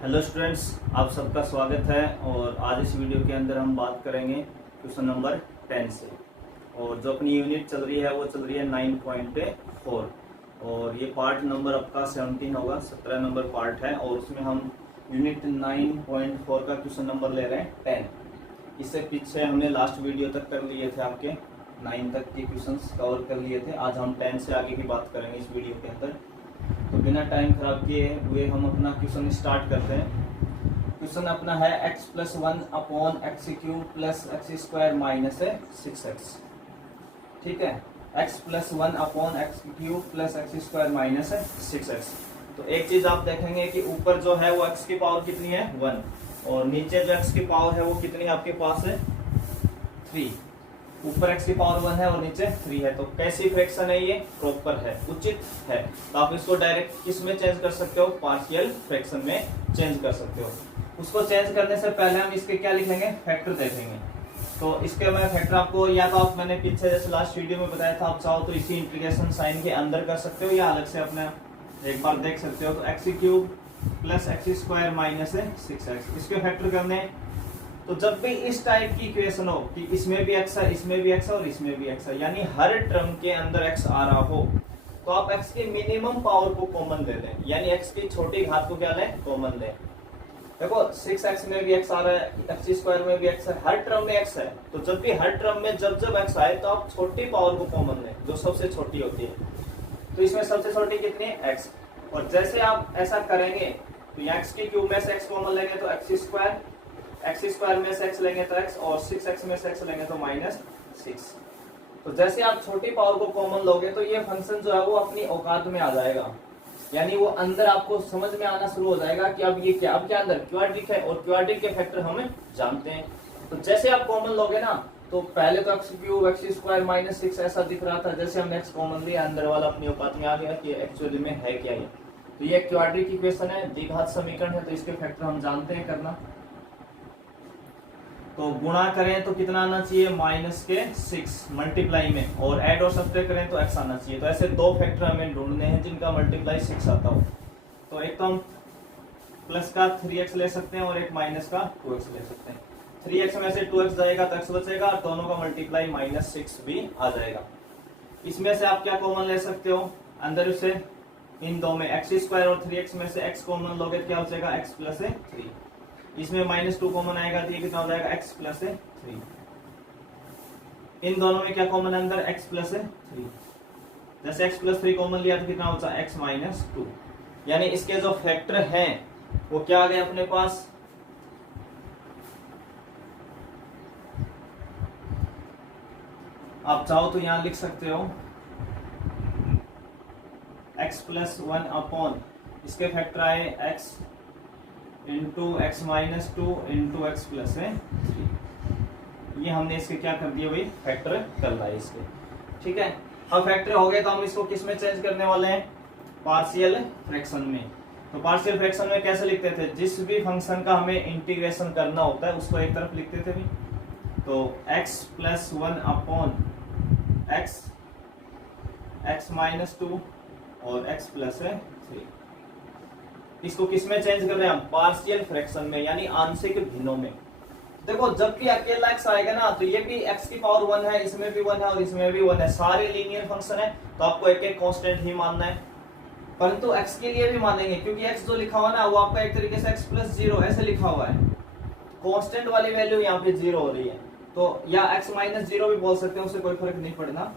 Hello students, आप सबका स्वागत है। और आज इस वीडियो के अंदर हम बात करेंगे क्वेश्चन नंबर 10 से। और जो अपनी यूनिट चल रही है वो चल रही है 9.4 और ये पार्ट नंबर आपका 17 होगा, 17 नंबर पार्ट है। और उसमें हम यूनिट 9.4 का क्वेश्चन नंबर ले रहे हैं 10। इससे पीछे हमने लास्ट वीडियो तक कर लिए थे, आपके 9 तक के क्वेश्चंस कवर कर लिए थे। आज हम 10 से आगे की बात करेंगे इस वीडियो के अंदर। तो बिना टाइम खराब किए हुए हम अपना क्वेश्चन स्टार्ट करते हैं। क्वेश्चन अपना है x plus 1 upon x cube plus x square minus 6x। ठीक है, x plus 1 upon x cube plus x square minus 6x। तो एक चीज आप देखेंगे कि ऊपर जो है वो x की पावर कितनी है 1 और नीचे जो x की पावर है वो कितनी आपके पास है 3। ऊपर x की पावर 1 है और नीचे 3 है। तो कैसी फ्रैक्शन है ये? प्रॉपर है, उचित है। तो आप इसको डायरेक्ट किस में चेंज कर सकते हो? पार्शियल फ्रैक्शन में चेंज कर सकते हो। उसको चेंज करने से पहले हम इसके क्या लिख लेंगे? फैक्टर देखेंगे। तो इसके मैं फैक्टर आपको या तो आप मैंने पीछे जैसे लास्ट वीडियो में बताया था, आप चाहो तो इसी इंटीग्रेशन साइन के अंदर कर सकते हो या अलग से अपना एक बार देख सकते हो। तो x cube plus x square minus 6x इसके फैक्टर करने। तो जब भी इस टाइप की इक्वेशन हो कि इसमें भी x है, इसमें भी x है और इसमें भी x है, यानी हर टर्म के अंदर x आ रहा हो, तो आप x की मिनिमम पावर को कॉमन ले लें, यानी x की छोटी घात को क्या लें? कॉमन लें। देखो 6x में भी x आ रहा है, एक्स स्क्वायर में भी x है, हर टर्म में x है। तो जब भी हर टर्म में जब x आए तो आप छोटी पावर को कॉमन लें जो सबसे छोटी होती है। तो इसमें सबसे छोटी कितनी है? x। और जैसे आप ऐसा करेंगे तो यहाँ x की क्यूब में से x कॉमन लेंगे तो एक्स स्क्वायर में से x लेंगे तो x और 6x में से x लेंगे तो -6। तो जैसे आप छोटी पावर को कॉमन लोगे तो ये फंक्शन जो है वो अपनी औकात में आ जाएगा, यानी वो अंदर आपको समझ में आना शुरू हो जाएगा कि अब ये क्या, अब क्या अंदर क्वाड्रिक है और क्वाड्रिक के फैक्टर हमें जानते हैं। तो जैसे आप कॉमन लोगे ना, तो पहले तो एक्स क्यूब एक्स स्क्वायर -6 ऐसा दिख रहा था, जैसे हमने x कॉमन लिया अंदर वाला अपनी औकात में आ गया कि एक्चुअली में है क्या ये। तो ये क्वाड्रिक इक्वेशन है, द्विघात समीकरण है, तो इसके फैक्टर हम जानते हैं करना। तो गुणा करें तो कितना आना चाहिए? -6 मल्टीप्लाई में, और ऐड और सब्ट्रैक्ट करें तो x आना चाहिए। तो ऐसे दो फैक्टर हमें ढूंढने हैं जिनका मल्टीप्लाई 6 आता हो। तो एक तो हम प्लस का 3x ले सकते हैं और एक माइनस का 2x ले सकते हैं। 3x में से 2x जाएगा तो x बचेगा और दोनों का मल्टीप्लाई -6 भी आ जाएगा। इसमें से आप क्या कॉमन ले सकते हो? अंदर से इन दो में एक्स स्क्वायर और 3x में से x कॉमन लोगे तो क्या बचेगा? x plus 3। इसमें -2 कॉमन आएगा तो ये कितना हो जाएगा? x plus 3। इन दोनों में क्या कॉमन है अंदर? x plus 3। जैसे x प्लस 3 कॉमन लिया तो कितना बचा? x minus 2। यानी इसके जो फैक्टर हैं वो क्या आ गए अपने पास? आप चाहो तो यहां लिख सकते हो x प्लस 1 अपॉन इसके फैक्टर आए x into x minus 2 into X plus 3। ये हमने इसके क्या कर दिए? वही फैक्टर कर रहा है इसके। ठीक है, अब फैक्टर हो गए तो हम इसको किस में चेंज करने वाले हैं? पार्शियल फ्रैक्शन में। तो पार्शियल फ्रैक्शन में कैसे लिखते थे? जिस भी फंक्शन का हमें इंटीग्रेशन करना होता है उसको एक तरफ लिखते थे भी। तो x plus 1 upon x minus 2 और एक्स प्लस 3। इसको किस में चेंज कर रहे हैं हम? पार्शियल फ्रैक्शन में, यानी आंशिक भिन्नों में। देखो जब भी अकेला x आएगा ना तो ये भी x की पावर 1 है, इसमें भी 1 है और इसमें भी 1 है, सारे लीनियर फंक्शन है, तो आपको एक एक कांस्टेंट ही मानना है। परंतु x के लिए भी मानेंगे क्योंकि x जो लिखा हुआ ना वो आपका एक तरीके से x प्लस 0 ऐसे लिखा हुआ है। कांस्टेंट वाली वैल्यू यहाँ पे 0 हो रही है, तो या x माइनस 0 भी बोल सकते हैं, उससे कोई फर्क नहीं पड़ना।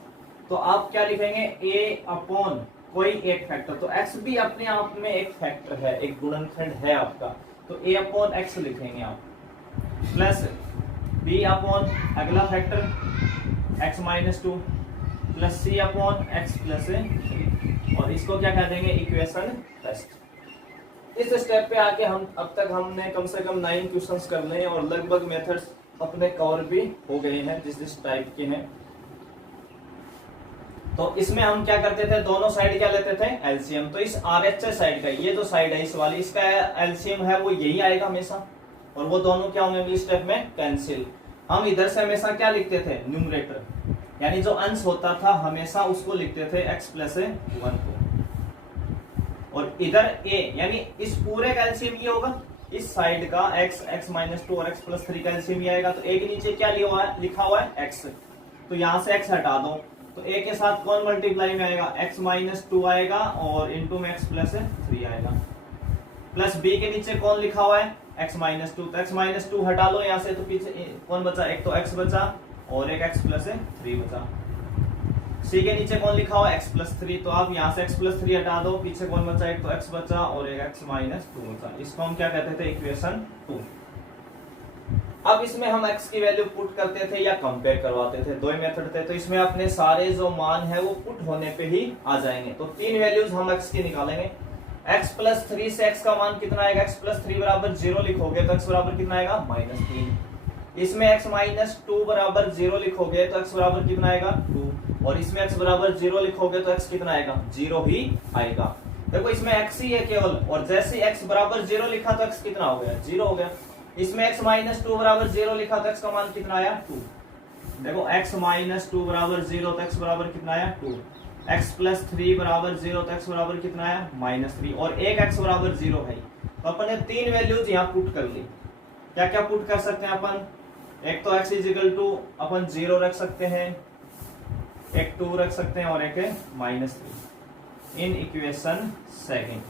तो आप क्या लिखेंगे? a अपॉन कोई एक फैक्टर। तो x भी अपने आप में एक फैक्टर है, एक गुणनखंड है आपका। तो a अपॉन x लिखेंगे आप, प्लस b अपॉन अगला factor x minus 2 plus c upon x plus 3। और इसको क्या कह देंगे? Equation first. इस स्टेप पे आके हम अब तक हमने कम से कम 9 क्वेश्चंस कर लिए और लगभग मेथड्स अपने कवर भी हो गए हैं जिस टाइप के हैं। तो इसमें हम क्या करते थे? दोनों साइड क्या लेते थे? एलसीएम। तो इस आरएचएस साइड का, ये जो साइड है इस वाली, इसका एलसीएम है वो यही आएगा हमेशा, और वो दोनों क्या होंगे अगले स्टेप में? कैंसिल। हम इधर से हमेशा क्या लिखते थे? न्यूमरेटर, यानी जो अंश होता था हमेशा उसको लिखते थे x प्लस 1 को, और इधर a, यानी इस पूरे का एलसीएम ये होगा इस साइड का x माइनस 2 और x प्लस 3 का एलसीएम ही आएगा। तो a के नीचे क्या लिखा हुआ है x, तो यहां से x हटा दो तो a के साथ कौन मल्टीप्लाई में आएगा, x माइनस 2 आएगा और इंटू में x प्लस 3 आएगा। प्लस b के नीचे कौन लिखा हुआ है x माइनस 2, तो x माइनस 2 हटा लो यहाँ से, तो पीछे कौन बचा, एक तो x बचा और एक x प्लस 3 बचा। c के नीचे कौन लिखा हुआ है x प्लस 3, तो आप यहाँ से x प्लस 3 हटा दो, पीछे कौन बचा, एक तो x बचा और एक x माइनस 2 बचा। इसको हम क्या कहते थे, इक्वेशन 2। अब इसमें हम x की वैल्यू पुट करते थे या कंपेयर करवाते थे, दो ही मेथड थे। तो इसमें अपने सारे जो मान है वो पुट होने पे ही आ जाएंगे। तो तीन वैल्यूज हम x की निकालेंगे। x प्लस 3 से x का मान कितना आएगा, x प्लस 3 बराबर 0 लिखोगे तो x बराबर कितना आएगा, -3। इसमें x माइनस 2 बराबर 0 लिखोगे तो x बराबर कितना आएगा, 2। और इसमें x बराबर 0 लिखोगे तो x कितना आएगा, 0 ही आएगा। देखो इसमें x ही है केवल, और जैसे x बराबर 0 लिखा तो x कितना हो गया, 0 हो गया। इसमें x माइनस 2 बराबर 0 लिखा तो x का मान कितना आया, 2। देखो x माइनस 2 बराबर 0 तो x बराबर कितना आया, 2। x प्लस 3 बराबर 0 तो x बराबर कितना आया, -3। और एक x बराबर 0 है। तो अपन ने तीन वैल्यूज यहाँ पुट कर ली। क्या क्या पुट कर सकते हैं अपन, एक तो x इजिकल टू अपन 0 रख सकते हैं, एक 2 रख सकते हैं और एक -3 इन इक्वेशन सेकंड।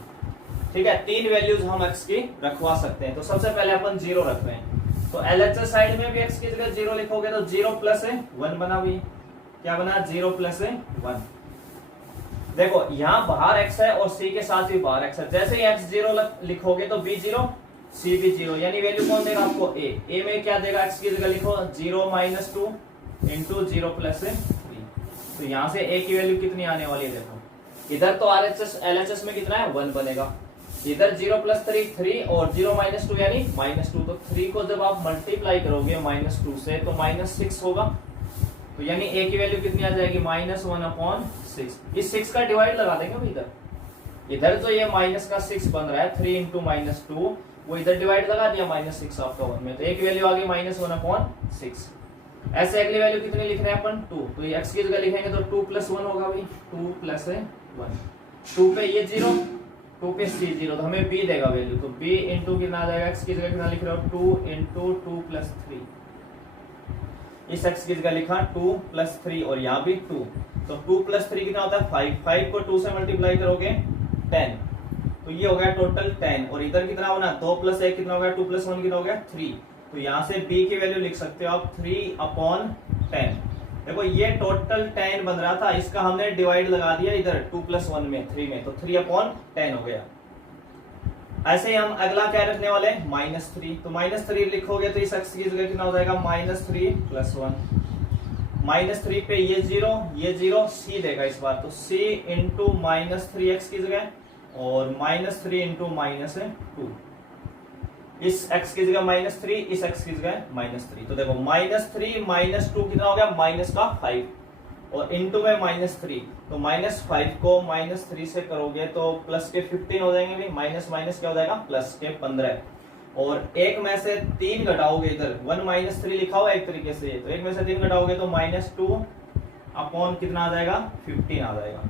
ठीक है, तीन वैल्यूज हम x की रखवा सकते हैं। तो सबसे पहले अपन 0 रख रहे हैं, तो LHS साइड में भी x की जगह 0 लिखोगे तो 0 प्लस 1 बना हुई, क्या बना, 0 प्लस 1। देखो यहाँ बाहर x है और c के साथ भी बाहर x है, जैसे ही x 0 लिखोगे तो b 0 c भी 0, यानी वैल्यू कौन देगा आपको, a में क्या देगा, x की जगह लिखो 0 माइनस 2 इंटू 0 प्लस 3। तो यहाँ से a की वैल्यू कितनी आने वाली है, देखो इधर तो LHS में कितना है, 1 बनेगा, इधर 0 प्लस 3 और 0 माइनस 2 यानी -2। तो 3 को जब आप मल्टीप्लाई करोगे -2 से तो -6 होगा। तो यानी a की वैल्यू कितनी आ जाएगी, -1/6। इस 6 का डिवाइड लगा देंगे भाई, इधर तो ये माइनस का 6 बन रहा है, 3 इंटू -2, वो इधर डिवाइड लगा दिया -6 आपका 1 में, तो a की वैल्यू आ गई -1/6। ऐसे अगली वैल्यू कितनी लिख रहे हैं अपन, 2। तो ये x की जगह लिखेंगे तो 2 + 1 होगा भाई, 2 + 1। 2 पे ये 0, 2 पे c 0, तो हमें b देगा वैल्यू, तो b इंटू कितना आ जाएगा, x की जगह कितना लिख रहे हो, 2 इंटू 2 + 3। इस x की जगह लिखा 2 + 3 और यहाँ भी 2, तो 2 + 3 कितना होता है, 5। 5 को 2 से मल्टीप्लाई करोगे 10, तो ये हो गया टोटल 10। और इधर कितना बना, 2 + 1 कितना हो गया, 2 + 1 कितना हो गया, 3। तो यहाँ से b की वैल्यू लिख सकते हो आप 3/10। देखो ये टोटल 10 बन रहा था, इसका हमने डिवाइड लगा दिया इधर 2 + 1 में 3 में, तो 3/10 हो गया। ऐसे ही हम अगला क्या रखने वाले हैं, -3। तो -3 लिखोगे तो इस x की जगह कितना हो जाएगा, -3 + 1। -3 पे ये 0 c देगा इस बार, तो c इंटू -3x की जगह और -3 इंटू -2। इस x की जगह -3, इस x की जगह -3। तो देखो -3 -2 कितना हो गया, -5 और इंटू में -3, तो -5 को -3 से करोगे तो प्लस के 15 हो जाएंगे भाई, माइनस माइनस क्या हो जाएगा, प्लस के 15। और एक में से 3 घटाओगे, इधर 1 - 3 लिखा हुआ है एक तरीके से, तो एक में से 3 घटाओगे तो -2 कितना आ जाएगा, 15 आ जाएगा।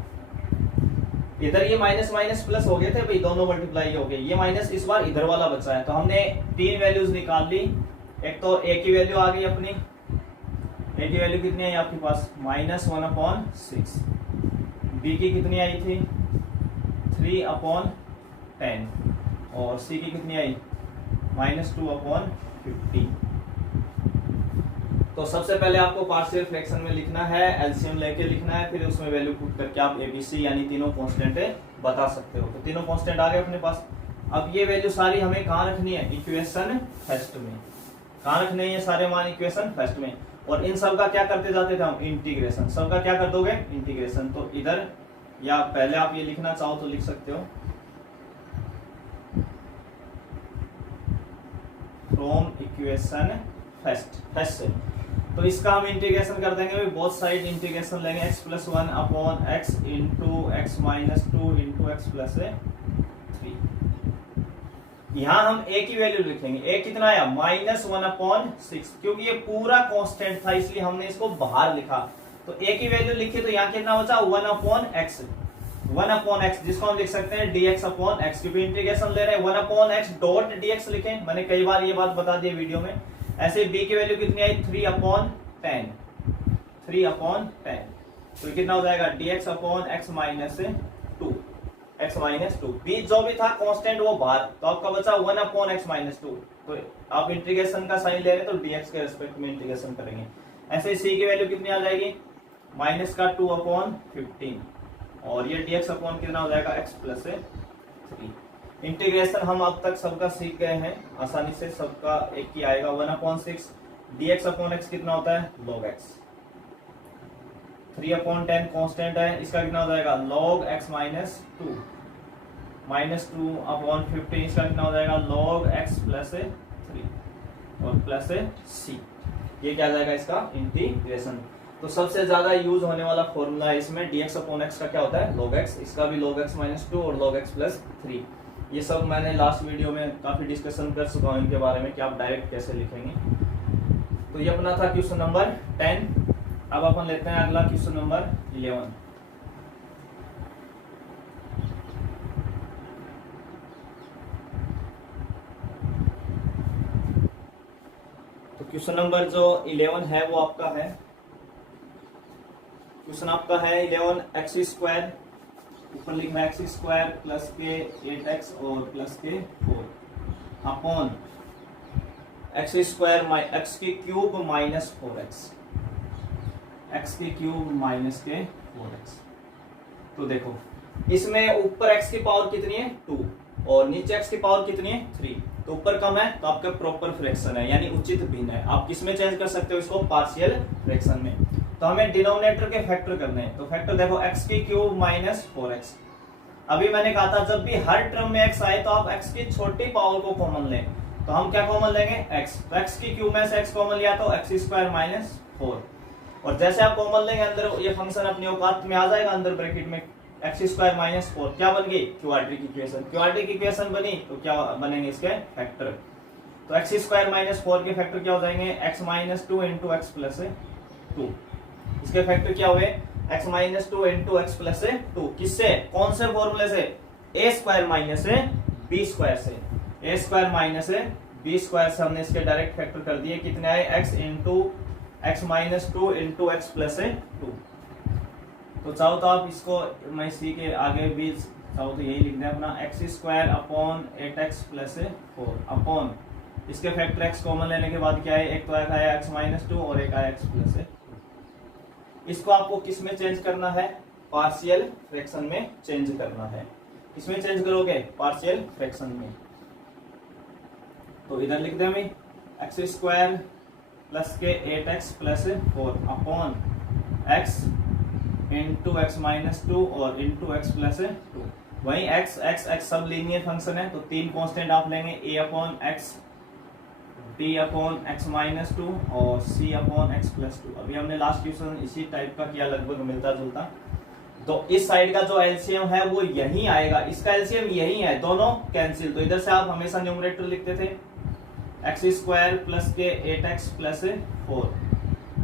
इधर ये माइनस माइनस प्लस हो गए थे भाई, दोनों मल्टीप्लाई हो गए, ये माइनस इस बार इधर वाला बचा है। तो हमने तीन वैल्यूज निकाल ली, एक तो a की वैल्यू आ गई अपनी, a की वैल्यू कितनी आई आपके पास, -1/6। b की कितनी आई थी, 3/10 और c की कितनी आई, -2/50। तो सबसे पहले आपको पार्शियल फ्रैक्शन में लिखना है, एलसीएम लेके लिखना है, फिर उसमें वैल्यू पुट करके आप एबीसी यानी तीनों कांस्टेंट बता सकते हो। तो तीनों कांस्टेंट आ गए अपने पास। अब ये वैल्यू सारी हमें कहाँ रखनी है, इक्वेशन फर्स्ट में। कहाँ रखने हैं सारे मान, इक्वेशन फर्स्ट में। और इन सब का क्या करते जाते थे हम, इंटीग्रेशन। सबका क्या कर दोगे, इंटीग्रेशन। तो इधर या पहले आप ये लिखना चाहो तो लिख सकते हो, फ्रॉम इक्वेशन फर्स्ट से। तो इसका हम इंटीग्रेशन कर देंगे, बहुत साइड इंटीग्रेशन लेंगे, x + 1/x into x - 2 into x + 3। यहां हम a की वैल्यू लिखेंगे, a कितना आया, -1/6, क्योंकि ये पूरा कांस्टेंट था इसलिए हमने इसको बाहर लिखा। तो a की वैल्यू लिखी तो यहाँ कितना बचा, 1/x। 1 अपॉन एक्स, जिसको हम लिख सकते हैं dx अपॉन एक्स, क्योंकि इंटीग्रेशन ले रहे हैं 1 अपॉन एक्स डॉट dx लिखें, मैंने कई बार ये बात बता दी वीडियो में। ऐसे b की वैल्यू कितनी आई 3 अपॉन 10, 3 अपॉन 10, तो कितना हो जाएगा dx upon x minus 2, x minus 2, b जो भी था कांस्टेंट वो बाहर, तो आपका बचा 1 अपॉन एक्स माइनस 2, तो आप इंटीग्रेशन का साइन ले रहे हैं तो dx के रेस्पेक्ट में इंटीग्रेशन करेंगे। ऐसे c की वैल्यू कितनी आ जाएगी माइनस का 2 अपॉन 15, और ये dx अपॉन कितना हो जाएगा x प्लस 3। इंटीग्रेशन हम अब तक सबका सीख गए हैं, आसानी से सबका एक ही आएगा 1 अपॉन 6 dx अपॉन x कितना होता है log x, 3 अपॉन 10 कॉन्स्टेंट है, इसका कितना हो जाएगा log x minus 2, minus 2 upon 15, इसका कितना हो जाएगा log x प्लस 3 और प्लस c, ये क्या आ जाएगा इसका इंटीग्रेशन। तो सबसे ज्यादा यूज होने वाला फॉर्मूला है इसमें dx अपॉन x का क्या होता है log x, इसका भी log x माइनस 2 और log x प्लस 3। ये सब मैंने लास्ट वीडियो में काफी डिस्कशन कर चुका हूँ इनके बारे में कि आप डायरेक्ट कैसे लिखेंगे। तो ये अपना था क्वेश्चन नंबर 10। अब अपन लेते हैं अगला क्वेश्चन नंबर 11। तो क्वेश्चन नंबर जो 11 है वो आपका है, क्वेश्चन आपका है 11 एक्स स्क्वायर, ऊपर लिखना है एक्स स्क्वायर प्लस के 8x और प्लस के 4 अपॉन एक्स स्क्वायर एक्स की क्यूब माइनस 4x, एक्स की क्यूब माइनस के 4x। तो देखो इसमें ऊपर x की पावर कितनी है 2 और नीचे x की पावर कितनी है 3, तो ऊपर कम है तो आपका प्रॉपर फ्रैक्शन है यानी उचित भिन्न है। आप किसमें चेंज कर सकते हो इसको पार्शियल फ्रैक्शन में। तो हमें डिनोमिनेटर के फैक्टर करने हैं, तो फैक्टर देखो x की क्यूब माइनस 4x। अभी मैंने कहा था जब भी हर टर्म में x आए तो आप x की छोटी पावर को कॉमन लें, तो हम क्या कॉमन लेंगे x, तो x की क्यूब में से x कॉमन लिया तो x स्क्वायर माइनस 4, और जैसे आप कॉमन लेंगे अंदर ये फंक्शन अपनी औकात में आ जाएगा, अंदर ब्रैकेट में x स्क्वायर माइनस 4 क्या बन गई क्वाड्रेटिक इक्वेशन, क्वाड्रेटिक इक्वेशन बनी तो क्या बनेंगे इसके फैक्टर, तो x स्क्वायर माइनस 4 के फैक्टर क्या हो जाएंगे x minus 2 into X plus 2, इसके फैक्टर क्या हुए x minus 2 into X plus 2, किससे कौन से फॉर्मूले से a square minus b square से, a square minus b square से हमने इसके डायरेक्ट फैक्टर कर दिए, कितने आए x into x minus 2 into X plus 2। तो चाहो तो आप इसको मैं इसी के आगे भी चाहो तो यही लिख दें अपना x square upon 8x plus 4 upon इसके फैक्टर x कॉमन लेने के बाद क्या है, एक तो आया x माइनस 2 और एक आया x प्लस 2। इसको आपको किस में चेंज करना है पार्शियल फ्रैक्शन में चेंज करना है, किसमें चेंज करोगे पार्शियल फ्रैक्शन में। तो इधर लिख दें हमें एक्स स्क्वायर प्लस के 8x plus 4 upon x into x minus 2 और इंटू एक्स प्लस 2। वहीं x x x सब लीनियर फंक्शन है तो तीन कांस्टेंट आप लेंगे a upon x, b upon x minus 2 और c अपॉन x प्लस 2। अभी हमने लास्ट क्वेश्चन इसी टाइप का किया, लगभग मिलता जुलता। तो इस साइड का जो एलसीएम है वो यही आएगा, इसका एलसीएम यही है, दोनों कैंसिल। तो इधर से आप हमेशा न्यूमरेटर लिखते थे एक्स स्क्वायर प्लस के 8x प्लस 4,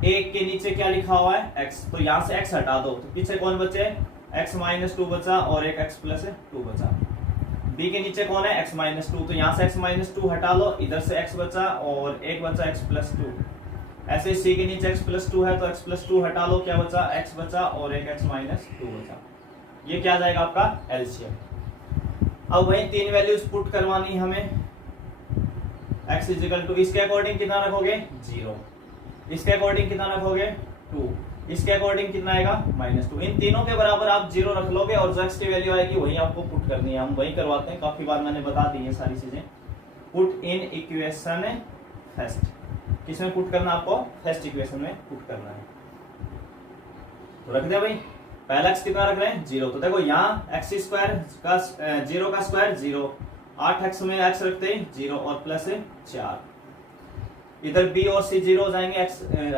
एक के नीचे क्या लिखा हुआ है x, तो यहाँ से x हटा दो तो पीछे कौन बचे x माइनस 2 बचा और एक x प्लस 2 बचा। b के नीचे कौन है x माइनस 2, तो यहाँ से x माइनस 2 हटा लो, इधर से x बचा और एक बचा x प्लस 2। ऐसे c के नीचे x प्लस 2 है तो x प्लस 2 हटा लो, क्या बचा x बचा और एक x माइनस 2 बचा। ये क्या आ जाएगा आपका एलसीएम। अब वही तीन वैल्यूज पुट करवानी हमें, x इजिकल टू इसके अकॉर्डिंग कितना रखोगे 0, इसके अकॉर्डिंग कितना रखोगे 2, इसके अकॉर्डिंग कितना आएगा -2। इन तीनों के बराबर आप 0 रख लोगे और जो x की वैल्यू आएगी वही आपको पुट करनी है। हम वही करवाते हैं, काफी बार मैंने बता दी है सारी चीजें। पुट इन इक्वेशन फर्स्ट, किसमें पुट करना आपको फर्स्ट इक्वेशन में पुट करना है। तो रख दे भाई, पहला x कितना रख रहे हैं 0, तो देखो यहाँ एक्स स्क्वायर का 0 का स्क्वायर 0, 8x में x रखते हैं 0 और प्लस 4, इधर b और c 0 हो जाएंगे,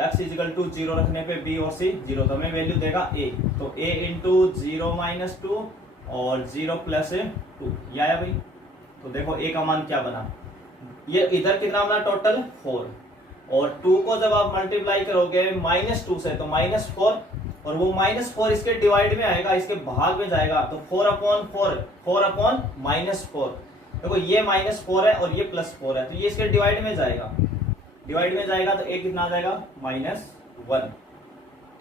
x इजिकल टू 0 रखने पे b और c 0, तो हमें वैल्यू देगा a, तो a इंटू 0 माइनस 2 और 0 प्लस 2, ये आया भाई। तो देखो a का मान क्या बना, ये इधर कितना बना टोटल 4, और 2 को जब आप मल्टीप्लाई करोगे -2 से तो -4 और वो -4 इसके डिवाइड में आएगा, इसके भाग में जाएगा, तो 4/4, 4/-4। देखो ये -4 है और ये +4 है, तो ये इसके डिवाइड में जाएगा, डिवाइड में जाएगा तो कितना आ जाएगा -1।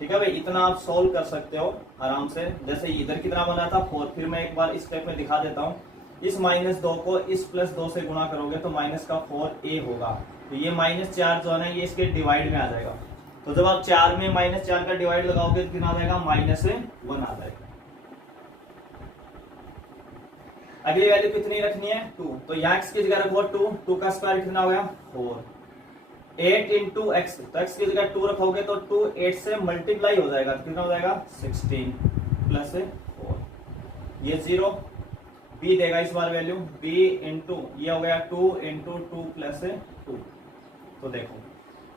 ठीक है भाई, इतना आप सोल्व कर सकते हो आराम से। जैसे इधर कितना बना था 4, फिर मैं एक बार इस स्टेप में दिखा देता हूँ। इस -2 को इस +2 से गुणा करोगे तो -4a होगा, तो ये -4 जो है ना ये इसके डिवाइड में आ जाएगा। तो जब आप 4 में -4 का डिवाइड लगाओगे तो कितना आ जाएगा -1 आ जाएगा। अगली वैल्यू कितनी रखनी है 2, तो यहाँ x की जगह रखो 2 का स्क्वायर कितना हो गया 4। 8 into x, तो x की जगह 2 रखोगे तो 2 8 से मल्टीप्लाई हो जाएगा, कितना हो जाएगा 16 + 4, ये 0। b देगा इस बार वैल्यू, b इंटू ये हो गया 2 × 2 + 2, तो देखो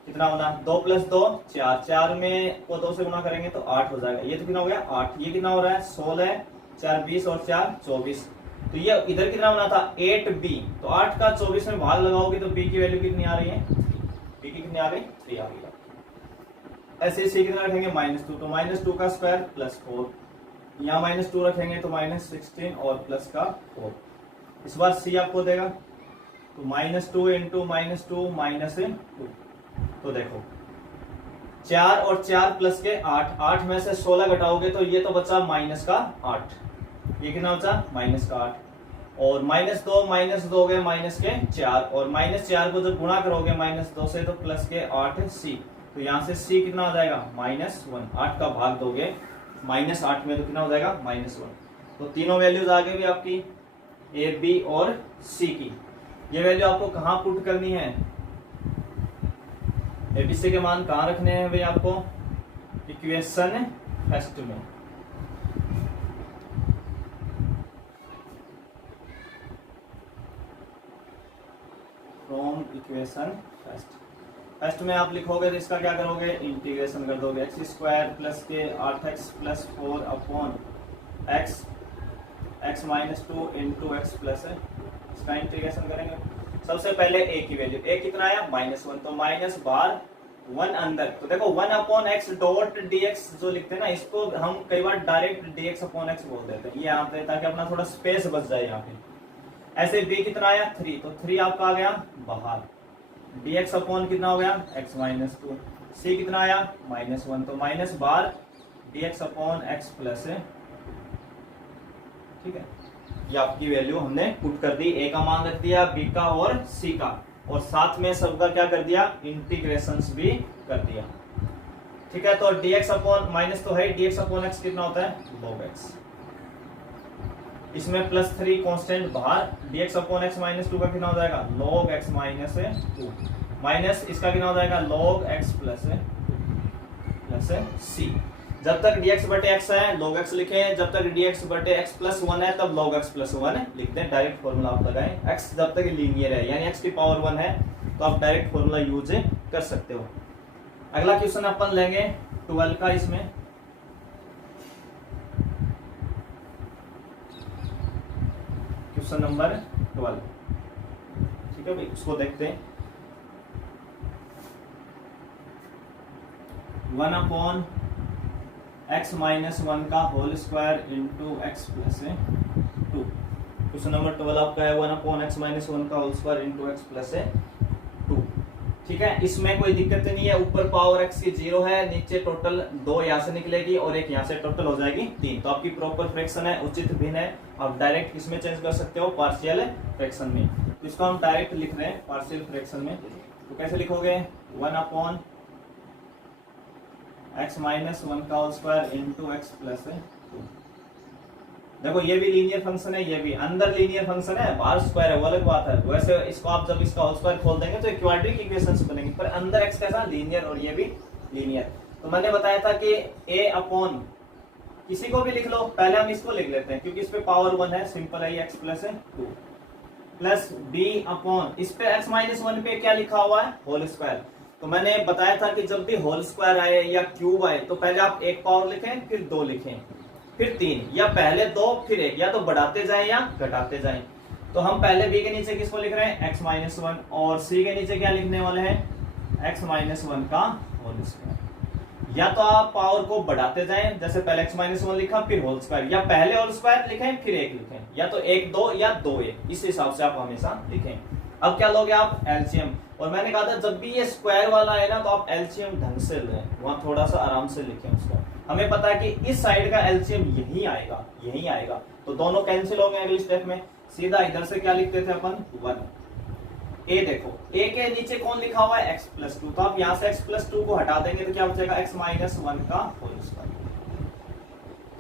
कितना होना 2 + 2 4, 4 में को 2 से गुणा करेंगे तो 8 हो जाएगा, ये तो कितना हो गया 8। ये कितना हो रहा है 16, 4 20 और 4 24, तो ये इधर कितना होना था 8b, तो 8 का 24 में भाग लगाओगे तो b की वैल्यू कितनी आ रही है, b की कितनी आ गई 3 आ गई। ऐसे c कितना रखेंगे -2, तो -2 का स्क्वायर +4, यहाँ -2 रखेंगे तो -16 और प्लस का 4। इस बार c आपको देगा तो -2 × -2 -2, तो देखो 4 और 4 प्लस के 8, 8 में से 16 घटाओगे तो ये तो बचा -8, ये कितना बचा -8, और -2 -2 हो गए -4, और -4 को जब गुणा करोगे -2 से तो +8c, तो यहाँ से c कितना आ जाएगा -1, 8 का भाग दोगे -8 में तो कितना हो जाएगा -1। तो तीनों वैल्यूज आ गई भी आपकी a, b और c की। ये वैल्यू आपको कहाँ पुट करनी है, a, b, c के मान कहाँ रखने हैं भाई आपको, इक्वेशन फर्स्ट में। फ्रॉम इक्वेशन फर्स्ट में आप लिखोगे तो इसका क्या करोगे, इंटीग्रेशन कर दोगे, x² + के 8x + 4 upon x, x -2 × x plus इसका इंटीग्रेशन करेंगे। सबसे पहले a की वैल्यू, a कितना आया -1, तो -1 अंदर, तो देखो 1/x डॉट dx जो लिखते हैं ना, इसको हम कई बार डायरेक्ट dx/x बोल देते हैं, ये यहाँ पे ताकि अपना थोड़ा स्पेस बच जाए यहाँ पे। ऐसे b कितना आया 3, तो 3 आपका आ गया बाहर, dx अपॉन कितना हो गया x -2, c कितना आया -1, तो माइनस बार dx अपॉन x प्लस है। ठीक है, ये आपकी वैल्यू हमने पुट कर दी, a का मान रख दिया, b का और c का, और साथ में सबका क्या कर दिया इंटीग्रेशंस भी कर दिया। ठीक है, तो dx अपॉन माइनस तो है, dx अपॉन x कितना होता है log x, इसमें +3 कांस्टेंट बाहर, dx अपॉन x -2 का कितना हो जाएगा log x -2, माइनस इसका कितना हो जाएगा log x प्लस c। जब तक dx बटे x है log x लिखें, जब तक dx बटे x प्लस 1 है तब log x प्लस 1 लिखते हैं, डायरेक्ट फॉर्मूला आप लगाएं। x जब तक लीनियर है यानी x की पावर 1 है तो आप डायरेक्ट फॉर्मूला यूज कर सकते हो। अगला क्वेश्चन अपन लेंगे 12 का, इसमें क्वेश्चन नंबर 12। ठीक है भाई, उसको देखते हैं। 1/x -1 का whole square into x plus 2। Question number 12 आपका है 1/x -1 का whole square into x plus 2। ठीक है, इसमें कोई दिक्कत नहीं है, ऊपर पावर x की 0 है, नीचे टोटल 2 यहाँ से निकलेगी और एक यहाँ से, टोटल हो जाएगी 3। तो आपकी प्रॉपर फ्रैक्शन है, उचित भिन्न है, आप डायरेक्ट किसमें चेंज कर सकते हो पार्शियल फ्रैक्शन में। तो इसको हम डायरेक्ट लिख रहे हैं पार्शियल फ्रैक्शन में, तो कैसे लिखोगे 1/x -1 का whole square into x plus 2। देखो ये भी लीनियर फंक्शन है, ये भी अंदर लीनियर फंक्शन है, बाहर स्क्वायर है, वो अलग बात है। वैसे इसको आप जब इसका होल स्क्वायर खोल देंगे तो क्वाड्रेटिक इक्वेशंस बनेंगे, पर अंदर x कैसा लीनियर और ये भी लीनियर। तो मैंने बताया था कि a अपॉन किसी को भी लिख लो, पहले हम इसको लिख लेते हैं क्योंकि इस पे पावर 1 है, सिंपल है, ये x plus 2 plus b upon इस पे x -1 पे क्या लिखा हुआ है होल स्क्वायर। तो मैंने बताया था कि जब भी होल स्क्वायर आए या क्यूब आए तो पहले आप एक पावर लिखें, फिर 2 लिखें, फिर 3, या पहले 2 फिर 1, या तो बढ़ाते जाएं या घटाते जाएं। तो हम पहले b के नीचे किसको लिख रहे हैं x -1, और c के नीचे क्या लिखने वाले हैं x -1 का होल स्क्वायर। या तो आप पावर को बढ़ाते जाएं, जैसे पहले x माइनस वन लिखा फिर होल स्क्वायर, या पहले होल स्क्वायर लिखें फिर एक लिखें, या तो एक दो या दो एक, इस हिसाब से आप हमेशा लिखें। अब क्या लोगे आप एलसीएम, और मैंने कहा था जब भी ये स्क्वायर वाला है ना तो आप एलसीएम ढंग से लें, वहां थोड़ा सा आराम से लिखें उसको। हमें पता है कि इस साइड का एलसीएम यही आएगा, यही आएगा, तो दोनों कैंसिल हो गए अगले स्टेप में। सीधा इधर से क्या लिखते थे अपन 1। ए देखो, ए के नीचे कौन लिखा हुआ है x प्लस टू, तो आप यहाँ से x प्लस टू को हटा देंगे तो क्या बचेगा x माइनस वन का होल स्क्वायर।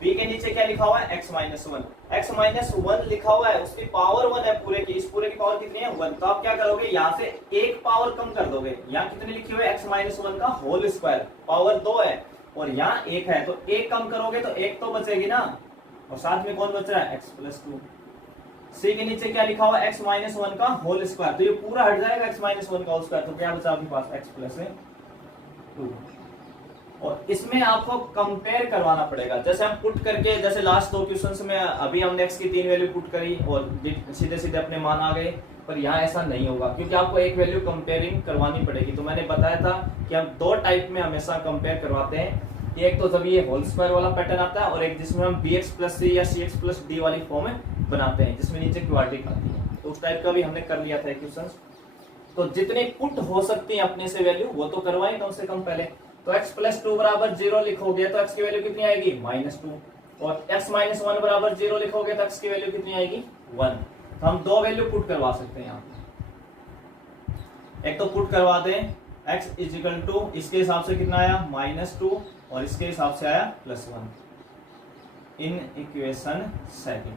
बी के नीचे क्या लिखा हुआ है x minus one, x minus one लिखा हुआ है, उसकी पावर 1 है पूरे की, इस पूरे की पावर कितनी है 1, तो आप क्या करोगे यहाँ से एक पावर कम कर दोगे, यहाँ कितनी लिखी हुई है x माइनस वन का होल स्क्वायर, पावर 2 है और यहाँ 1 है, तो एक कम करोगे तो एक तो बचेगी ना, और साथ में कौन बच रहा है x प्लस टू। सी के नीचे क्या लिखा हुआ है x माइनस वन का होल स्क्वायर, तो ये पूरा हट जाएगा x माइनस वन का होल स्क्वायर, तो क्या बचा आपके पास x प्लस टू। और इसमें आपको कंपेयर करवाना पड़ेगा, जैसे हम पुट करके, जैसे लास्ट दो क्वेश्चंस में अभी हमने x की 3 वैल्यू पुट करी और सीधे सीधे अपने मान आ गए, पर यहाँ ऐसा नहीं होगा क्योंकि आपको एक वैल्यू कंपेयरिंग करवानी पड़ेगी। तो मैंने बताया था कि हम दो टाइप में हमेशा कंपेयर करवाते हैं, एक तो जब ये होल स्क्वायर वाला पैटर्न आता है और एक जिसमें हम bx प्लस सी या cx प्लस डी वाली फॉर्म में बनाते हैं जिसमें नीचे क्वाड्रेटिक आती है, तो उस टाइप का भी हमने कर लिया था क्वेश्चन। तो जितने पुट हो सकती है अपने से वैल्यू वो तो करवाएं कम से कम पहले। तो x प्लस टू बराबर 0 लिखोगे तो x की वैल्यू कितनी आएगी -2, और x माइनस वन बराबर 0 लिखोगे तो x की वैल्यू कितनी आएगी 1। तो हम दो वैल्यू पुट करवा सकते हैं यहाँ पे, एक तो पुट करवा दें x इजिकल टू, इसके हिसाब से कितना आया -2 और इसके हिसाब से आया +1 इन इक्वेशन सेकंड।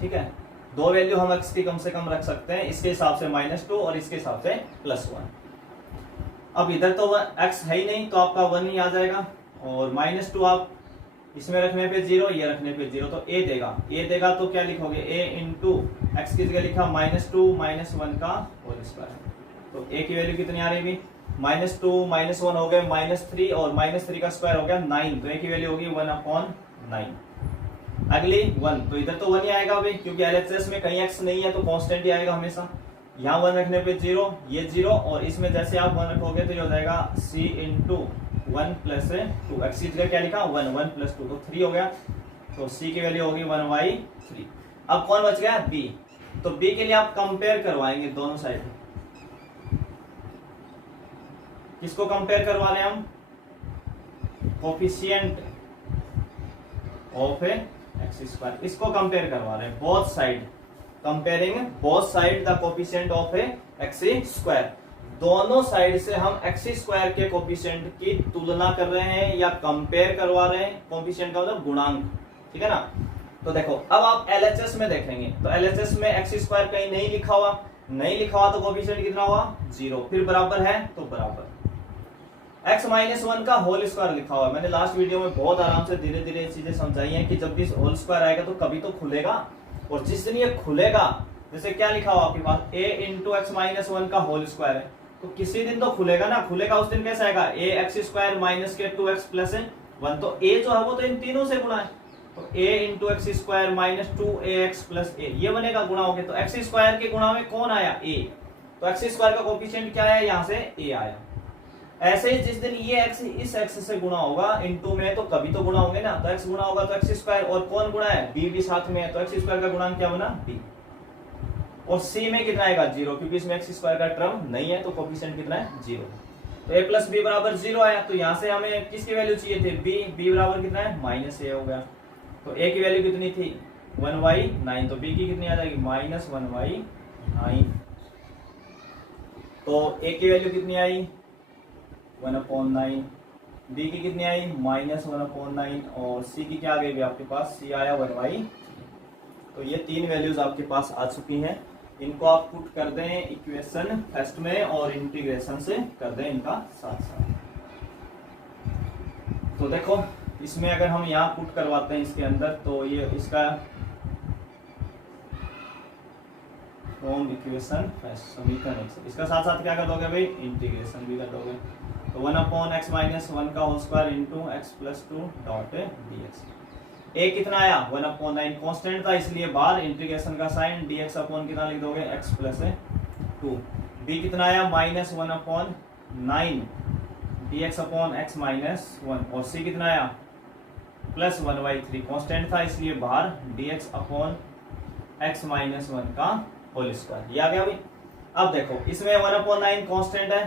ठीक है, दो वैल्यू हम x की कम से कम रख सकते हैं, इसके हिसाब से -2 और इसके हिसाब से +1। अब इधर तो x है ही नहीं तो आपका 1 ही आ जाएगा, और -2 आप इसमें रखने पे 0, ये रखने पे 0, तो a देगा तो क्या लिखोगे a इंटू एक्स की जगह लिखा -2 -1 का होल स्क्वायर, तो a की वैल्यू कितनी आ रही है -2 -1 हो गए -3 और -3 का स्क्वायर हो गया 9, तो a की वैल्यू होगी 1/9। अगली 1, तो इधर तो 1 ही आएगा भाई क्योंकि LHS में कहीं x नहीं है तो कांस्टेंट ही आएगा हमेशा। यहाँ 1 रखने पे 0, ये 0, और इसमें जैसे आप 1 रखोगे तो ये हो जाएगा c इंटू 1 प्लस 2, x की जगह क्या लिखा 1 प्लस 2, तो 3 हो गया, तो c की वैल्यू होगी 1/3। अब कौन बच गया b, तो b के लिए आप कंपेयर करवाएंगे दोनों साइड। किसको कंपेयर करवा रहे हैं हम, कोफिशिएंट ऑफ एक्स स्क्वायर, इसको कंपेयर करवा रहे हैं, both side, comparing both side the coefficient of x square. दोनों साइड से हम एक्स स्क्वायर के कोफिशिएंट की तुलना कर रहे हैं या कंपेयर करवा रहे हैं, कोफिशिएंट का मतलब गुणांक, ठीक है ना। तो देखो अब आप LHS में देखेंगे तो LHS में एक्स स्क्वायर कहीं नहीं लिखा हुआ, तो कोफिशिएंट कितना हुआ 0, फिर बराबर है तो बराबर x माइनस वन का होल स्क्वायर लिखा हुआ है। मैंने लास्ट वीडियो में बहुत आराम से धीरे धीरे चीजें समझाई हैं कि जब भी होल स्क्वायर आएगा तो कभी तो खुलेगा, और जिस दिन ये खुलेगा, जैसे क्या लिखा हुआ आपके पास a into x minus one का होल स्क्वायर है, तो किसी दिन तो खुलेगा ना, खुलेगा उस दिन कैसे आएगा a एक्स स्क्वायर माइनस के 2x प्लस 1, तो a जो है वो तो इन तीनों से गुणा है, तो a into x square minus 2ax plus a ये बनेगा गुणा हो गया, तो एक्स स्क्वायर के गुणा में कौन आया a, तो एक्स स्क्वायर का कोफिशिएंट क्या है यहाँ से a आया। ऐसे ही जिस दिन ये x इस x से गुणा होगा इनटू में, तो कभी तो गुणा होंगे ना, तो x गुणा होगा तो एक्स स्क्वायर, और कौन गुणा है b भी साथ में है, तो एक्स स्क्वायर का गुणांक क्या बना b, और c में कितना आएगा 0 क्योंकि इसमें एक्स स्क्वायर का टर्म नहीं है, तो कोफिशिएंट कितना है 0, तो a प्लस बी बराबर 0 आया, तो यहाँ से हमें किसकी वैल्यू चाहिए थे b बराबर कितना है -a हो गया, तो a की वैल्यू कितनी थी 1/9, तो b की कितनी आ जाएगी -1/9, तो a की वैल्यू कितनी आई 1/9, b की कितनी आई -1/9, और c की क्या आ गई आपके पास, c आया 1/3। तो ये तीन वैल्यूज आपके पास आ चुकी हैं, इनको आप पुट कर दें इक्वेशन फर्स्ट में और इंटीग्रेशन से कर दें इनका साथ साथ। तो देखो इसमें अगर हम यहाँ पुट करवाते हैं इसके अंदर, तो ये इसका फ्रॉम इक्वेशन फर्स्ट समीकरण, इसका साथ साथ क्या कर दोगे भाई इंटीग्रेशन भी कर दोगे, तो 1/x माइनस 1 का whole square into X plus 2 dot dx। a कितना आया 1/9, कांस्टेंट था इसलिए बाहर, इंटीग्रेशन का साइन dx अपॉन कितना लिख दोगे x प्लस 2। b कितना आया -1/9 dx अपॉन x माइनस 1 और c कितना आया प्लस 1/3 कांस्टेंट था इसलिए बाहर dx अपॉन x माइनस 1 का होल स्क्वायर। ये आ गया भाई। अब देखो इसमें 1/9 कांस्टेंट है,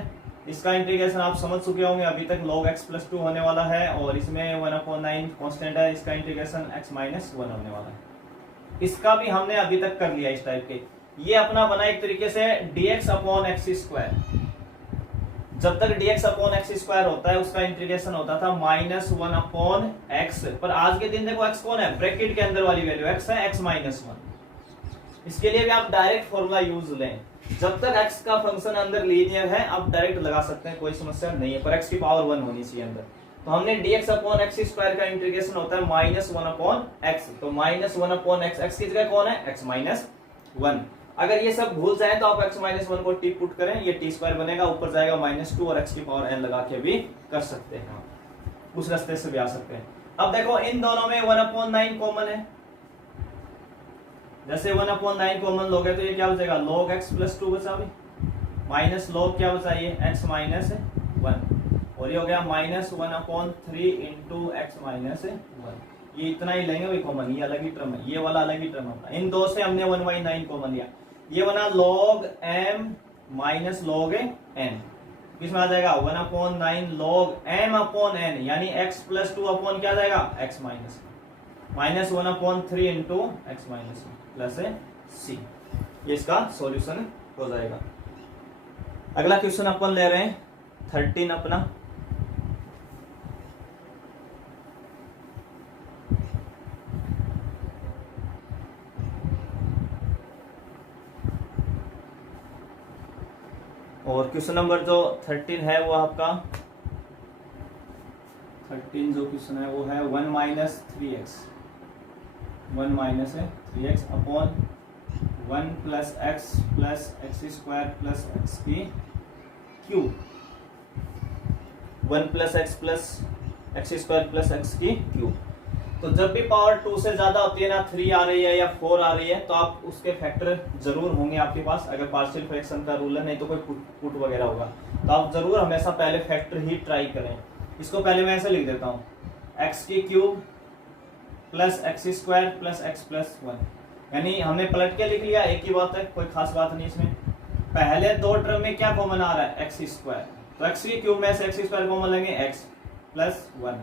इसका इंटीग्रेशन आप समझ चुके होंगे, अभी तक log x प्लस 2 होने वाला है और इसमें 1/9 कांस्टेंट है, इसका इंटीग्रेशन x माइनस 1 होने वाला है। इसका भी हमने अभी तक कर लिया इस टाइप के। ये अपना बना एक तरीके से dx अपॉन एक्स स्क्वायर। जब तक dx अपॉन एक्स स्क्वायर होता है उसका इंटीग्रेशन होता था -1 अपॉन x, पर आज के दिन देखो x कौन है, ब्रैकेट के अंदर वाली वैल्यू x है, x माइनस 1। इसके लिए भी आप डायरेक्ट फॉर्मूला यूज लें, जब तक x का फंक्शन अंदर लीनियर है आप डायरेक्ट लगा सकते हैं, कोई समस्या नहीं है, पर x की पावर 1 होनी चाहिए अंदर। तो हमने dx अपॉन एक्स स्क्वायर का इंटीग्रेशन होता है -1 अपॉन x, तो -1 अपॉन x की जगह कौन है x माइनस 1। अगर ये सब भूल जाए तो आप x माइनस 1 को टी पुट करें, ये टी स्क्वायर बनेगा, ऊपर जाएगा -2 और x की पावर n लगा के भी कर सकते हैं, उस रास्ते से भी आ सकते हैं। अब देखो इन दोनों में 1/9 कॉमन है, जैसे 1/9 कॉमन लोगे तो ये क्या बचेगा log x प्लस 2 बचा भी, माइनस log क्या बचा ये x माइनस 1, और ये हो गया -1/3 इंटू एक्स माइनस 1। ये इतना ही लेंगे भाई कॉमन, ये अलग ही टर्म है, ये वाला अलग ही टर्म है। इन दो से हमने 1/9 कॉमन लिया, ये बना log m minus log n, किसमें आ जाएगा 1/9 log m अपॉन n, यानी x प्लस 2 अपॉन क्या जाएगा x minus 1/3 into x minus plus c। ये इसका सॉल्यूशन हो जाएगा। अगला क्वेश्चन अपन ले रहे हैं 13 अपना। और क्वेश्चन नंबर जो 13 है वो आपका 13 जो क्वेश्चन है वो है 1 minus 3x upon 1 plus x square plus x की cube, 1 plus x square plus x की क्यूब। तो जब भी पावर 2 से ज्यादा होती है ना, 3 आ रही है या 4 आ रही है, तो आप उसके फैक्टर जरूर होंगे आपके पास, अगर पार्शियल फ्रैक्शन का रूल है, नहीं तो कोई पुट वगैरह होगा, तो आप जरूर हमेशा पहले फैक्टर ही ट्राई करें। इसको पहले मैं ऐसे लिख देता हूँ, एक्स की cube plus x square plus x plus 1, यानी हमने पलट के लिख लिया, एक ही बात है, कोई खास बात नहीं इसमें। पहले दो टर्म में क्या कॉमन आ रहा है एक्स स्क्वायर, तो एक्स की क्यूब में से एक्स स्क्वायर कॉमन लेंगे x प्लस 1,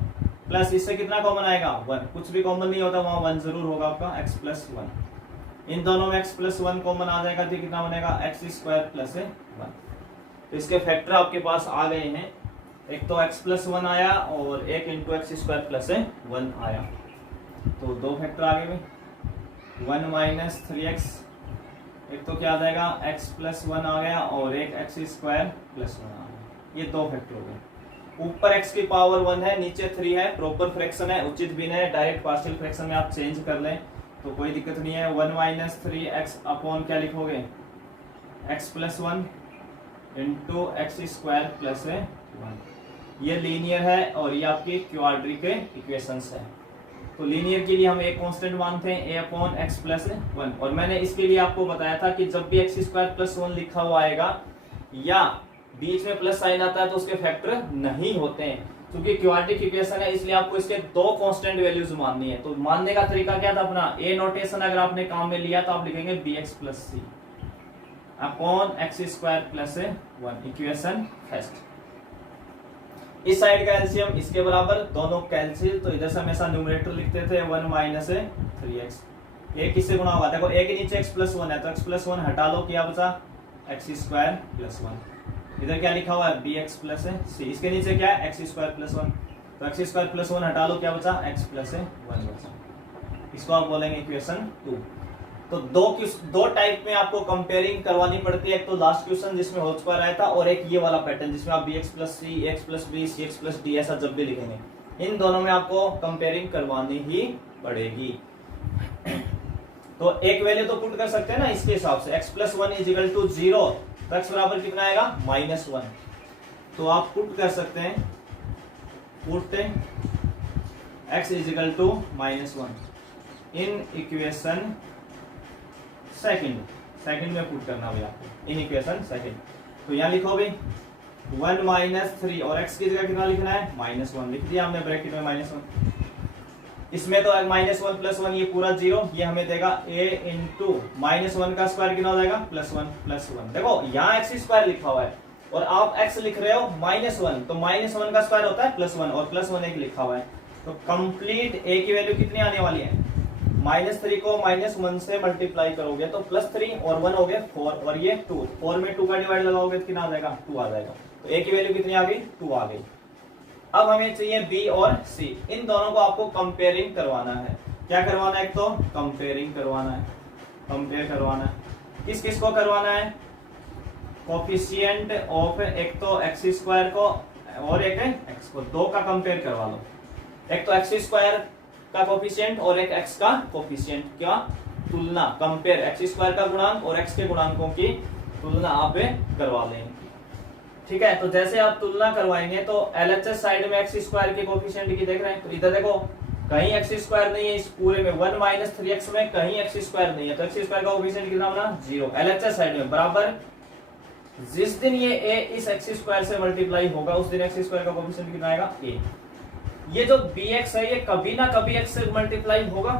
प्लस इससे कितना कॉमन आएगा 1, कुछ भी कॉमन नहीं होता वहां 1 जरूर होगा आपका x प्लस 1। इन दोनों में x प्लस 1 कॉमन आ जाएगा तो कितना बनेगा x स्क्वायर प्लस 1। तो इसके फैक्टर आपके पास आ गए हैं, एक तो x प्लस 1 आया और एक इंटू एक्स स्क्वायर प्लस 1 आया, तो दो फैक्टर आ गए। 1 माइनस 3x, एक तो क्या आ जाएगा x प्लस 1 आ गया और एक एक्स स्क्वायर प्लस 1 आ गया, ये दो फैक्टर हो गए। ऊपर x की पावर 1 है, नीचे 3 है, प्रॉपर फ्रैक्शन है, उचित भिन्न है, डायरेक्ट पार्शियल फ्रैक्शन में आप चेंज कर लें तो कोई दिक्कत नहीं है। 1 माइनस 3x अपॉन क्या लिखोगे x plus 1 into x square plus 1। ये लीनियर है और ये आपकी क्वाड्रेटिक इक्वेशंस है, तो लीनियर के लिए हम एक कांस्टेंट मानते हैं a अपॉन एक्स प्लस 1, और मैंने इसके लिए आपको बताया था कि जब भी एक्स स्क्वायर प्लस 1 लिखा हुआ आएगा या बीच में प्लस साइन आता है तो उसके फैक्टर नहीं होते हैं, क्योंकि क्वाड्रेटिक इक्वेशन है, इसलिए आपको इसके दो कांस्टेंट वैल्यूज माननी है। तो मानने का तरीका क्या था अपना, ए नोटेशन अगर आपने काम में लिया तो आप लिखेंगे bx plus c upon x square plus 1, equation first. इस साइड का एलसीएम इसके बराबर, दोनों कैंसिल, तो इधर से हमेशा न्यूमरेटर लिखते थे 1 माइनस 3x, ये किससे गुणा होगा, देखो a के नीचे x प्लस 1 है तो x प्लस 1 हटा लो, क्या बचा एक्स स्क्वायर प्लस 1। इधर क्या लिखा हुआ है bx प्लस c, इसके नीचे क्या है एक्स स्क्वायर प्लस 1, तो एक्स स्क्वायर प्लस 1 हटा लो, क्या बचा x प्लस 1 बचा। इसको आप बोलेंगे इक्वेशन 2। तो दो टाइप में आपको कंपेयरिंग करवानी पड़ती है, एक तो लास्ट क्वेश्चन जिसमें होल स्क्वायर आया था, और एक ये वाला पैटर्न जिसमें आप bx plus c, x plus b, cx plus d ऐसा जब भी लिखेंगे, इन दोनों में आपको कंपेयरिंग करवानी ही पड़ेगी। तो एक वैल्यू तो पुट कर सकते हैं ना इसके हिसाब से, x plus 1 is equal to 0, तो x बराबर कितना आएगा -1, तो आप पुट कर सकते हैं, put x is equal to -1 in equation second में पुट करना होगा आपको, इन इक्वेशन सेकंड। तो यहाँ लिखो भाई 1 माइनस 3 और x की जगह कितना लिखना है -1 लिख दिया हमने ब्रैकेट में -1। इसमें तो -1 प्लस 1 ये पूरा 0, ये हमें देगा a इंटू -1 का स्क्वायर कितना हो जाएगा +1 देखो यहाँ x स्क्वायर लिखा हुआ है और आप x लिख रहे हो -1, तो -1 का स्क्वायर होता है +1 और +1 एक लिखा हुआ है, तो कंप्लीट a की वैल्यू कितनी आने वाली है -3 को -1 से मल्टीप्लाई करोगे तो +3 और 1 हो गया 4 और ये 2, 4 में 2 का डिवाइड लगाओगे तो कितना आ जाएगा 2 आ जाएगा, तो a की वैल्यू कितनी आ गई 2 आ गई। अब हमें चाहिए b और c, इन दोनों को आपको कंपेयरिंग करवाना है। क्या करवाना है, एक तो कंपेयरिंग करवाना है, कंपेयर करवाना है। किस किस को करवाना है, कोफिशिएंट ऑफ एक तो एक्स स्क्वायर को और एक एक्स को, दो का कंपेयर करवा लो। एक तो एक्स स्क्वायर का कोफिशिएंट और एक एक्स का कोफिशिएंट, क्या तुलना, कंपेयर, एक्स स्क्वायर का गुणांक और एक्स के गुणांकों की तुलना आप करवा लेंगे। ठीक है, तो जैसे आप तुलना करवाएंगे तो एलएचएस साइड में एक्स स्क्वायर के कोफिशिएंट की देख रहे हैं, तो इधर देखो कहीं एक्स स्क्वायर नहीं है इस पूरे में, 1 माइनस 3x में कहीं एक्स स्क्वायर नहीं है, तो एक्स स्क्वायर का कोफिशिएंट कितना बना 0 एलएचएस साइड में, बराबर जिस दिन ये a इस एक्स स्क्वायर से मल्टीप्लाई होगा उस दिन एक्स स्क्वायर का कोफिशिएंट कितना आएगा a। ये जो bx है ये कभी ना कभी x से मल्टीप्लाई होगा,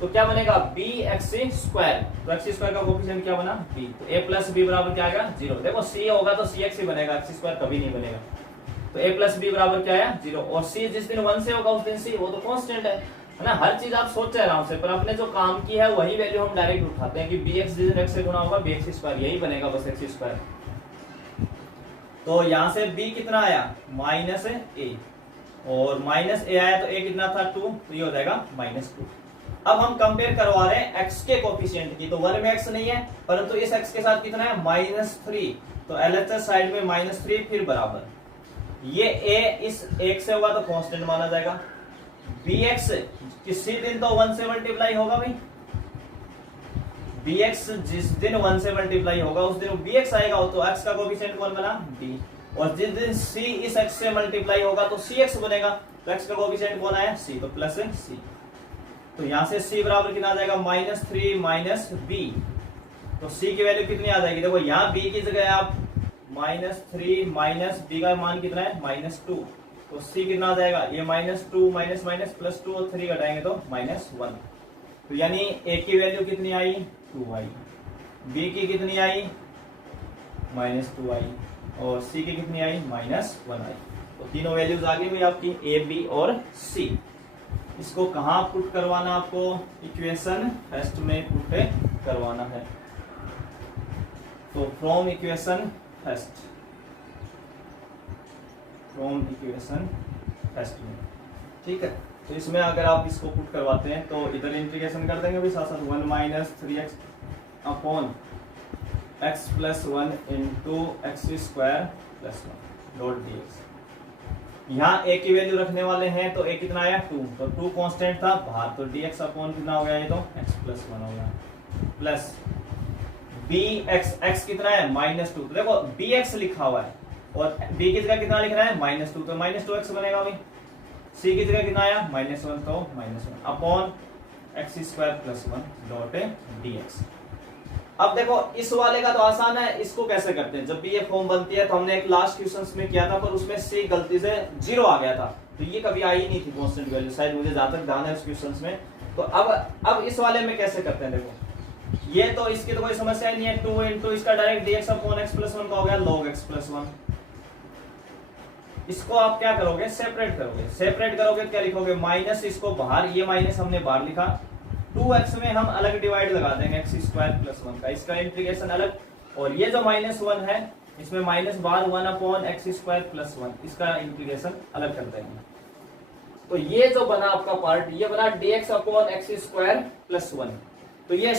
तो क्या बनेगा bx स्क्वायर, तो एक्स स्क्वायर का कोफिशिएंट क्या बना b, तो a प्लस b बराबर क्या आएगा 0। देखो c होगा तो cx ही बनेगा, एक्स स्क्वायर कभी नहीं बनेगा, तो a प्लस b बराबर क्या आया 0। और c जिस दिन 1 से होगा उस दिन c, वो तो कांस्टेंट है ना, हर चीज आप सोच रहे आराम से, पर अपने जो काम की है वही वैल्यू हम डायरेक्ट उठाते हैं कि bx जिस दिन x से गुणा होगा bx स्क्वायर, यही बनेगा बस x स्क्वायर। तो यहां से b कितना आया -a और -a आया तो a कितना था 2, तो ये हो जाएगा -2। अब हम कंपेयर करवा रहे हैं x के कोफिशिएंट की, तो 1 में x नहीं है परंतु इस x के साथ कितना है -3, तो एलएचएस साइड में -3 फिर बराबर ये a इस 1 से होगा तो कांस्टेंट माना जाएगा, bx किसी दिन तो 1 से मल्टीप्लाई होगा भाई, bx जिस दिन 1 से मल्टीप्लाई होगा उस दिन bx आएगा, तो x का कोफिशिएंट कौन बना b, और जिस दिन c इस x से मल्टीप्लाई होगा तो cx बनेगा, तो x का कोफिशिएंट कौन आया c, तो प्लस c, तो यहां से c बराबर कितना आ जाएगा -3 माइनस b, तो c की वैल्यू कितनी आ जाएगी, देखो यहाँ b की जगह आप -3 माइनस b का मान कितना है -2, तो c कितना आ जाएगा ये -2 माइनस माइनस +2 और 3 घटाएंगे तो -1, तो यानी a की वैल्यू कितनी आई 2 आई, b की कितनी आई -2 आई और c की कितनी आई -1 आई, तो तीनों वैल्यूज आ गई भाई आपकी a b और c। इसको कहाँ पुट करवाना, आपको इक्वेशन फर्स्ट में पुट करवाना है, तो from equation first, from equation first में, ठीक है। तो इसमें अगर आप इसको पुट करवाते हैं तो इधर इंटीग्रेशन कर देंगे भी साथ साथ, 1 minus 3x upon x plus 1 into x square plus 1 dot dx। यहाँ a की वैल्यू रखने वाले हैं तो a कितना आया 2, तो 2 कांस्टेंट था बाहर, तो dx अपॉन कितना हो गया ये, तो x प्लस 1 हो गया, प्लस bx, x कितना है -2, तो देखो bx लिखा हुआ है और b की जगह कितना लिखना है -2, तो -2x बनेगा भाई, c की जगह कितना आया -1, तो -1 upon x square plus 1 dot dx। अब देखो इस वाले का तो आसान है, इसको कैसे करते हैं, जब भी ये फॉर्म बनती है तो हमने एक लास्ट क्वेश्चंस में किया था पर उसमें c गलती से 0 आ गया था, तो ये कभी आई ही नहीं थी कांस्टेंट वैल्यू, शायद मुझे जहां तक ध्यान है उस क्वेश्चंस में। तो अब इस वाले में कैसे करते हैं, देखो ये तो इसकी तो कोई समस्या ही नहीं है, 2 इंटू इसका direct dx upon x plus 1 का हो गया log x प्लस 1। इसको आप क्या करोगे, सेपरेट करोगे, सेपरेट करोगे क्या लिखोगे, माइनस इसको बाहर, ये माइनस हमने बाहर लिखा, 2x में हम अलग डिवाइड लगा देंगे एक्स स्क्वायर प्लस 1 का, इसका इंटीग्रेशन अलग, और ये जो -1 है इसमें माइनस बाहर 1 अपॉन एक्स स्क्वायर प्लस 1, इसका इंटीग्रेशन अलग कर देंगे। तो ये जो बना आपका पार्ट, ये बना dx upon x square plus 1, तो ये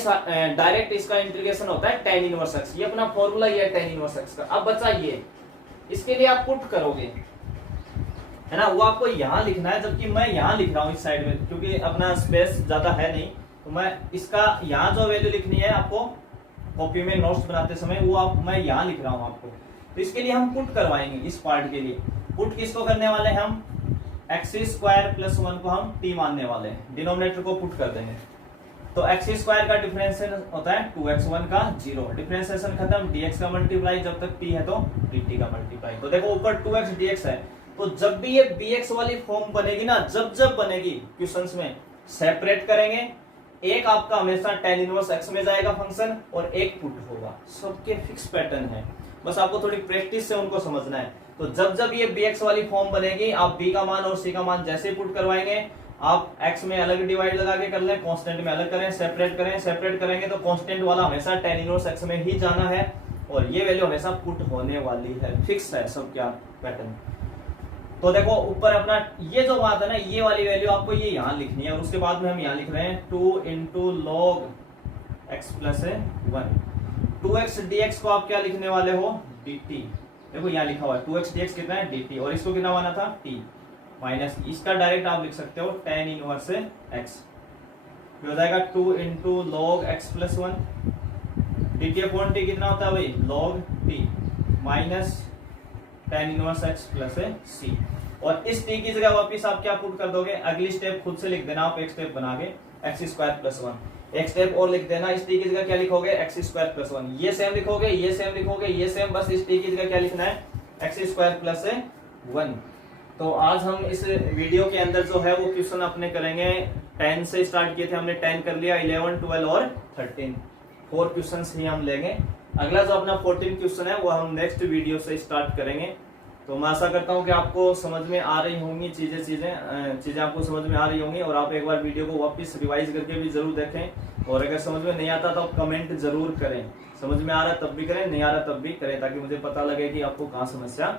डायरेक्ट इसका इंटीग्रेशन होता है tan इनवर्स x, ये अपना फॉर्मूला ये है tan इनवर्स x का। अब बचा ये, इसके लिए आप पुट करोगे है ना, वो आपको यहाँ लिखना है, जबकि मैं यहाँ लिख रहा हूँ इस साइड में क्योंकि अपना स्पेस ज्यादा है नहीं, तो मैं इसका यहाँ जो वैल्यू लिखनी है आपको कॉपी में नोट्स बनाते समय वो मैं यहाँ लिख रहा हूँ आपको। तो इसके लिए हम पुट करवाएंगे, इस पार्ट के लिए पुट किसको करने वाले हैं हम, एक्स स्क्वायर प्लस 1 को हम t मानने वाले हैं, डिनोमिनेटर को पुट कर देंगे। तो एक्स स्क्वायर का डिफरेंशिएशन होता है 2x1 का 0, डिफरेंशिएशन खत्म, dx का मल्टीप्लाई जब तक t है तो dt का मल्टीप्लाई। तो देखो ऊपर 2x dx है, तो जब भी ये bx वाली फॉर्म बनेगी ना, जब बनेगी क्वेश्चंस में सेपरेट करेंगे, एक आपका हमेशा tan इनवर्स x में जाएगा फंक्शन और एक पुट होगा, सबके फिक्स पैटर्न है, बस आपको थोड़ी प्रैक्टिस से उनको समझना है। तो जब ये bx वाली फॉर्म बनेगी, आप b का मान और c का मान जैसे पुट करवाएंगे, आप x में अलग डिवाइड लगा के कर लें, कांस्टेंट में अलग करें, सेपरेट करेंगे तो कांस्टेंट वाला हमेशा tan इनवर्स x में ही जाना है और ये वैल्यू हमेशा पुट होने वाली है, फिक्स है सब क्या पैटर्न। तो देखो ऊपर अपना ये जो बात है ना, ये वाली वैल्यू आपको ये यहाँ लिखनी है और उसके बाद में हम यहाँ लिख रहे हैं 2 into log x plus 1। 2x dx को आप क्या लिखने वाले हो, dt। देखो यहाँ लिखा हुआ है 2x dx कितना है dt, और इसको कितना बना था t, माइनस इसका डायरेक्ट आप लिख सकते हो tan इनवर्स x, हो जाएगा 2 into log x plus 1, dt upon t कितना होता है भाई, log t, minus tan inverse x plus c। और इस t की जगह वापिस आप क्या पुट कर दोगे, अगली स्टेप खुद से लिख देना आप, एक स्टेप बना के एक्स स्क्वायर प्लस 1, एक स्टेप और लिख देना, इस t की जगह क्या लिखोगे, एक्स स्क्वायर प्लस 1, ये सेम लिखोगे, ये सेम लिखोगे, ये सेम, बस इस t की जगह क्या लिखना है, एक्स स्क्वायर प्लस 1। तो आज हम इस वीडियो के अंदर जो है वो क्वेश्चन अपने करेंगे 10 से स्टार्ट किए थे हमने, 10 कर लिया, 11, 12 और 13, 4 क्वेश्चन ही हम लेंगे। अगला जो अपना 14 क्वेश्चन है वो हम नेक्स्ट वीडियो से स्टार्ट करेंगे। तो मैं आशा करता हूँ कि आपको समझ में आ रही होंगी चीजें आपको समझ में आ रही होंगी, और आप एक बार वीडियो को वापस रिवाइज करके भी जरूर देखें, और अगर समझ में नहीं आता तो आप कमेंट जरूर करें, समझ में आ रहा तब भी करें, नहीं आ रहा तब भी करें, ताकि मुझे पता लगे कि आपको कहाँ समस्या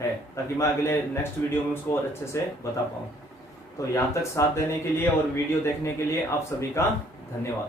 है, ताकि मैं अगले नेक्स्ट वीडियो में उसको और अच्छे से बता पाऊँ। तो यहाँ तक साथ देने के लिए और वीडियो देखने के लिए आप सभी का धन्यवाद।